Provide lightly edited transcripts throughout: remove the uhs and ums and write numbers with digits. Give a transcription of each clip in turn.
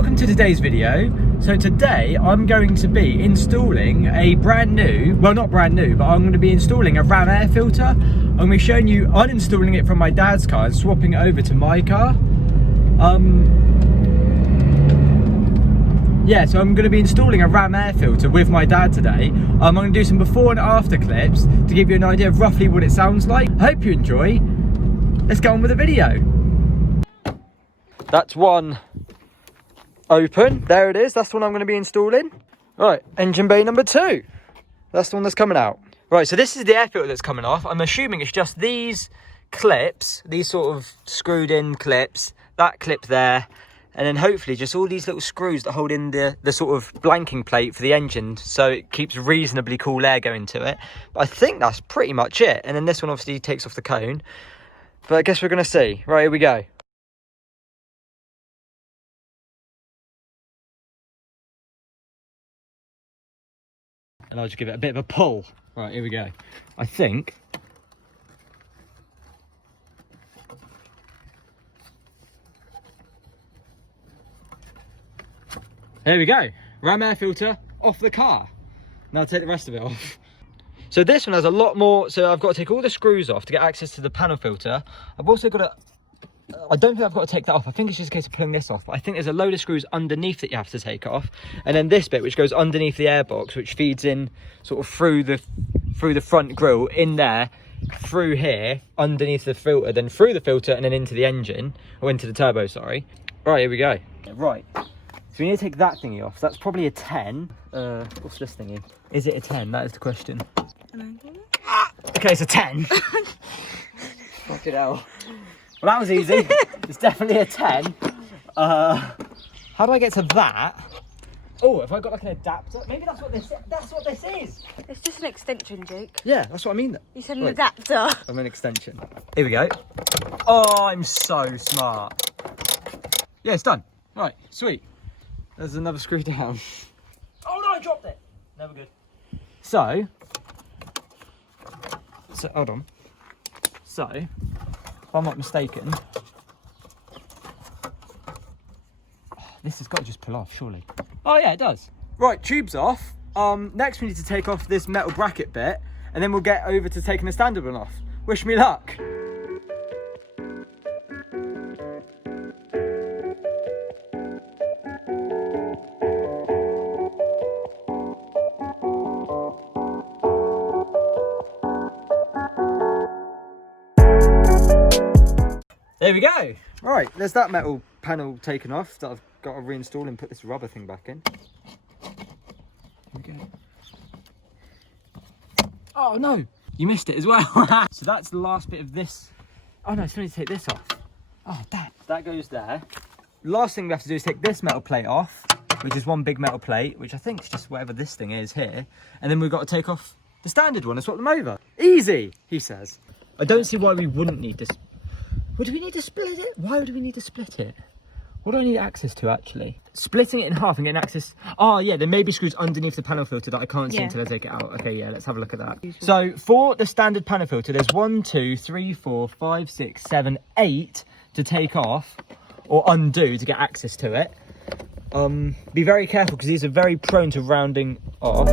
welcome to today's video. So today I'm going to be installing a brand new, well not brand new, but I'm going to be installing a Ramair filter. I'm going to be showing you uninstalling it from my dad's car and swapping it over to my car. Yeah, so I'm going to be installing a Ramair filter with my dad today. I'm going to do some before and after clips to give you an idea of roughly what it sounds like. I hope you enjoy. Let's get on with the video. That's one open. There it is. That's the one I'm going to be installing. Right, engine bay number 2. That's the one that's coming out. Right, so this is the air filter that's coming off. I'm assuming it's just these clips, these sort of screwed in clips, that clip there, and then hopefully just all these little screws that hold in the sort of blanking plate for the engine so it keeps reasonably cool air going to it. But I think that's pretty much it. And then this one obviously takes off the cone. But I guess we're going to see. Right, here we go. And I'll just give it a bit of a pull. Right, here we go. I think. There we go. Ramair filter off the car. Now I'll take the rest of it off. So this one has a lot more. So I've got to take all the screws off to get access to the panel filter. I've also got to, I don't think I've got to take that off. I think it's just a case of pulling this off. But I think there's a load of screws underneath that you have to take off. And then this bit, which goes underneath the airbox, which feeds in sort of through the front grille, in there, through here, underneath the filter, then through the filter, and then into the engine, or into the turbo, sorry. Right, here we go. Right. So we need to take that thingy off. So that's probably a 10. What's this thingy? Is it a 10? That is the question. Okay, it's a 10. Fucking hell. Well, that was easy. It's definitely a 10. How do I get to that? Oh, have I got like an adapter? Maybe that's what this is. That's what this is. It's just an extension, Jake. Yeah, that's what I mean. You said an adapter. I'm an extension. Here we go. Oh, I'm so smart. Yeah, it's done. Right, sweet. There's another screw down. Oh no, I dropped it. Never good. So hold on. So, if I'm not mistaken, this has got to just pull off, surely. Oh yeah, it does. Right, tube's off. Next we need to take off this metal bracket bit, and then we'll get over to taking the standard one off. Wish me luck. There we go. Right, there's that metal panel taken off that I've got to reinstall and put this rubber thing back in. There we go. Oh no, you missed it as well. So that's the last bit of this. Oh no, I still need to take this off. Oh damn. That goes there. Last thing we have to do is take this metal plate off, which is one big metal plate, which I think is just whatever this thing is here. And then we've got to take off the standard one and swap them over. Easy, he says. I don't see why we wouldn't need this. Well, do we need to split it? Why would we need to split it? What do I need access to, actually? Splitting it in half and getting access... Oh, yeah, there may be screws underneath the panel filter that I can't see until I take it out. Okay, yeah, let's have a look at that. So, for the standard panel filter, there's 1, 2, 3, 4, 5, 6, 7, 8 to take off or undo to get access to it. Be very careful, because these are very prone to rounding off.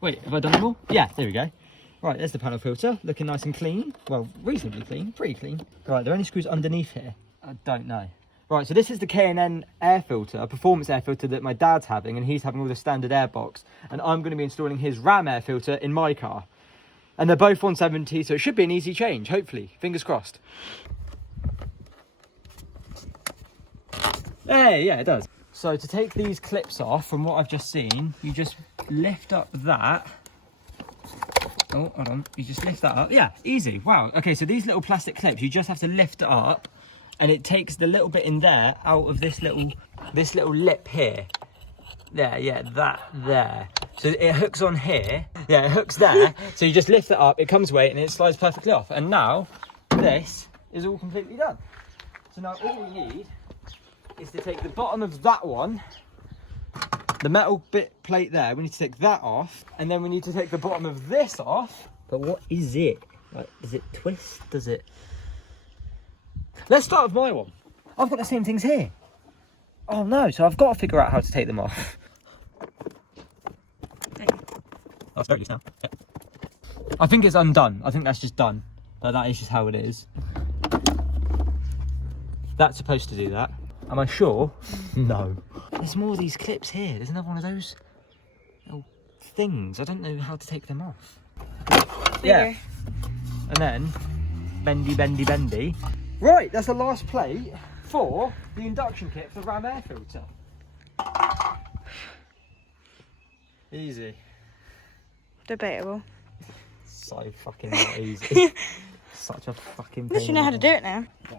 Wait, have I done them all? Yeah, there we go. Right, there's the panel filter, looking nice and clean. Well, reasonably clean, pretty clean. Right, are there any screws underneath here? I don't know. Right, so this is the K&N air filter, a performance air filter that my dad's having, and he's having all the standard air box. And I'm going to be installing his Ramair filter in my car. And they're both 170, so it should be an easy change, hopefully. Fingers crossed. Hey, yeah, it does. So to take these clips off, from what I've just seen, you just lift up that. Oh, hold on. You just lift that up. Yeah, easy. Wow. Okay, so these little plastic clips, you just have to lift it up, and it takes the little bit in there out of this little lip here. There, yeah, that there. So it hooks on here. Yeah, it hooks there. So you just lift it up, it comes away, and it slides perfectly off. And now this is all completely done. So now all we need is to take the bottom of that one the metal bit plate there, we need to take that off, and then we need to take the bottom of this off. But what is it? Like, does it twist? Does it? Let's start with my one. I've got the same things here. Oh no, so I've got to figure out how to take them off. Oh, it's very loose now. Yeah. I think it's undone. I think that's just done. But that is just how it is. That's supposed to do that. Am I sure? No. There's more of these clips here. There's another one of those little things. I don't know how to take them off. Yeah. And then, bendy, bendy, bendy. Right, that's the last plate for the induction kit for the Ramair filter. Easy. Debatable. So fucking not easy. Such a fucking pain. At least you know how to do it now. Yeah.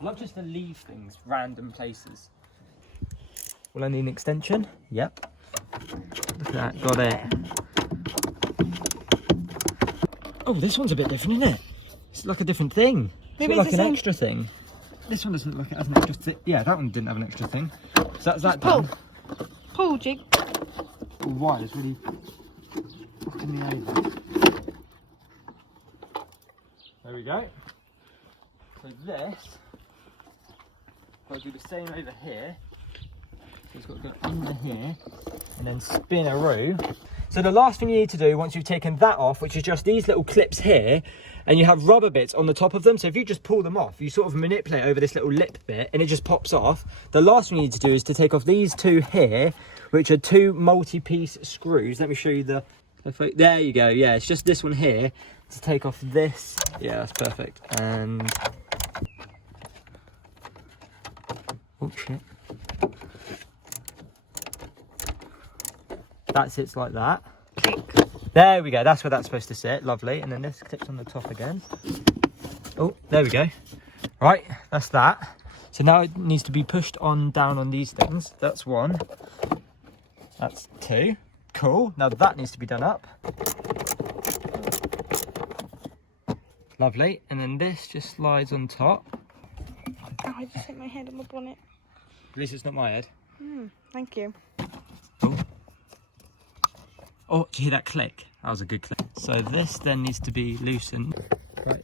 I love just to leave things random places. Will I need an extension? Yep. Look at that, got it. Oh, this one's a bit different, isn't it? It's like a different thing. Maybe it's it's like an the extra thing. This one doesn't look like it has an extra thing. Yeah, that one didn't have an extra thing. So that's that done. Pull, jig. Oh, why? It's really fucking me over. There we go. So this, got to do the same over here. So it's got to go under here and then spin a row. So the last thing you need to do once you've taken that off, which is just these little clips here, and you have rubber bits on the top of them. So if you just pull them off, you sort of manipulate over this little lip bit and it just pops off. The last thing you need to do is to take off these two here, which are two multi-piece screws. Let me show you the, there you go. Yeah, it's just this one here to take off this. Yeah, that's perfect. And, oh shit. That sits like that. There we go, that's where that's supposed to sit, lovely. And then this clips on the top again. Oh, there we go. Right, that's that. So now it needs to be pushed on down on these things. That's one. That's two. Cool, now that needs to be done up. Lovely, and then this just slides on top. Oh, I just hit my head on my bonnet. At least it's not my head. Thank you. Oh. Oh, did you hear that click? That was a good click. So this then needs to be loosened. Right.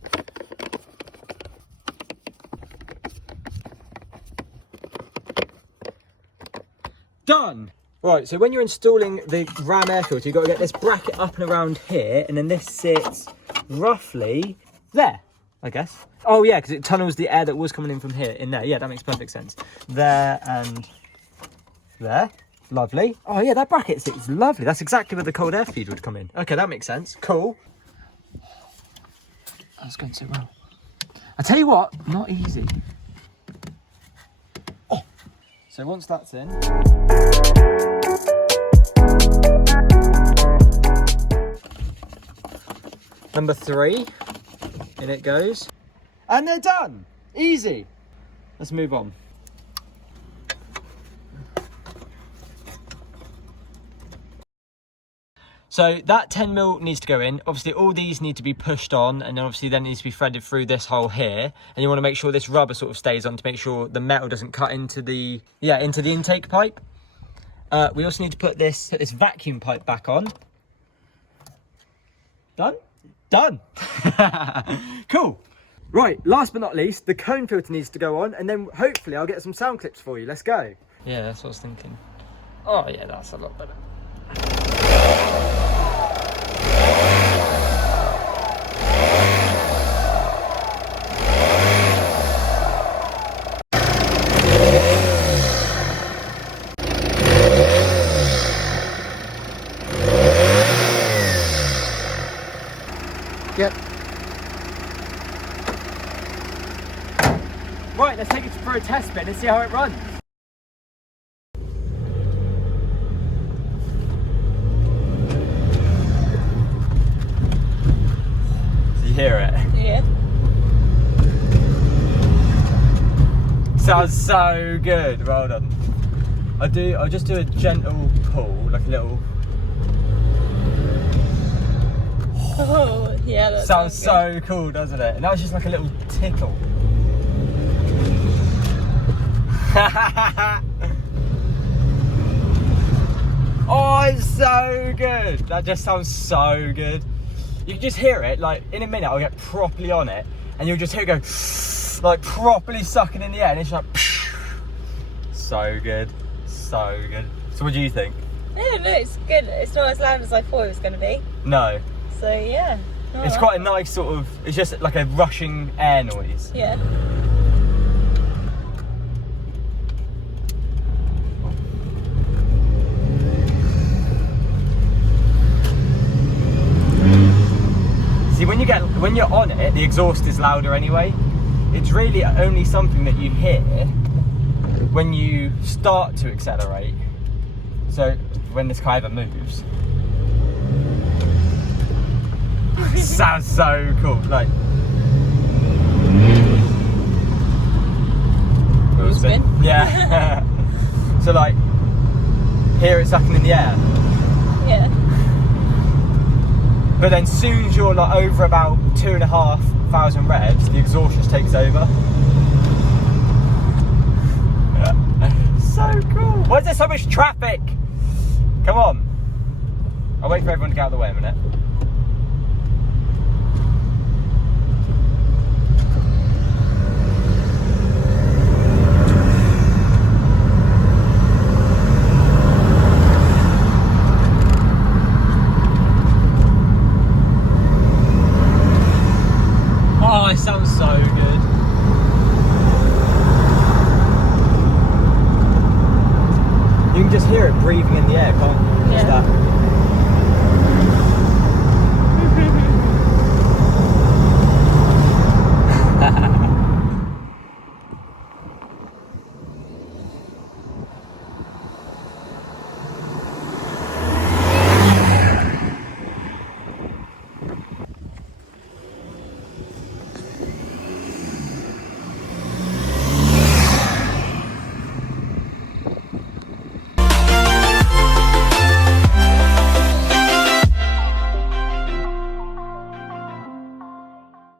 Done! Right, so when you're installing the Ramair filter, you've got to get this bracket up and around here, and then this sits roughly there, I guess. Oh yeah, because it tunnels the air that was coming in from here in there. Yeah, that makes perfect sense. There and there. Lovely. Oh yeah, that bracket sits lovely. That's exactly where the cold air feed would come in. Okay, that makes sense. Cool. That's going so well. I tell you what, not easy. Oh. So once that's in. Number 3. In it goes. And they're done. Easy. Let's move on. So that 10mm needs to go in. Obviously all these need to be pushed on, and then obviously then it needs to be threaded through this hole here. And you want to make sure this rubber sort of stays on to make sure the metal doesn't cut into the, into the intake pipe. We also need to put this vacuum pipe back on. Done? Done. Cool. Right, last but not least, the cone filter needs to go on, and then hopefully I'll get some sound clips for you. Let's go. Yeah, that's what I was thinking. Oh yeah, that's a lot better. Yep. Right, let's take it for a test spin and see how it runs. So you hear it? Yeah. Sounds so good. Well done. I'll just do a gentle pull, like a little. Oh, yeah, that sounds so cool, doesn't it? And that was just like a little tickle. Oh, it's so good. That just sounds so good. You can just hear it, like in a minute I'll get properly on it and you'll just hear it go like properly sucking in the air and it's like so good, so good. So what do you think? Yeah, no, it's good. It's not as loud as I thought it was going to be. No. So yeah. It's quite a nice sort of, it's just like a rushing air noise. Yeah. See, when you're on it, the exhaust is louder anyway. It's really only something that you hear when you start to accelerate. So when this car ever moves. It sounds so cool. Like Wheel spin. Yeah. So like hear it sucking in the air. Yeah. But then soon as you're like over about 2,500 revs, the exhaust just takes over. So cool. Why is there so much traffic? Come on. I'll wait for everyone to get out of the way a minute.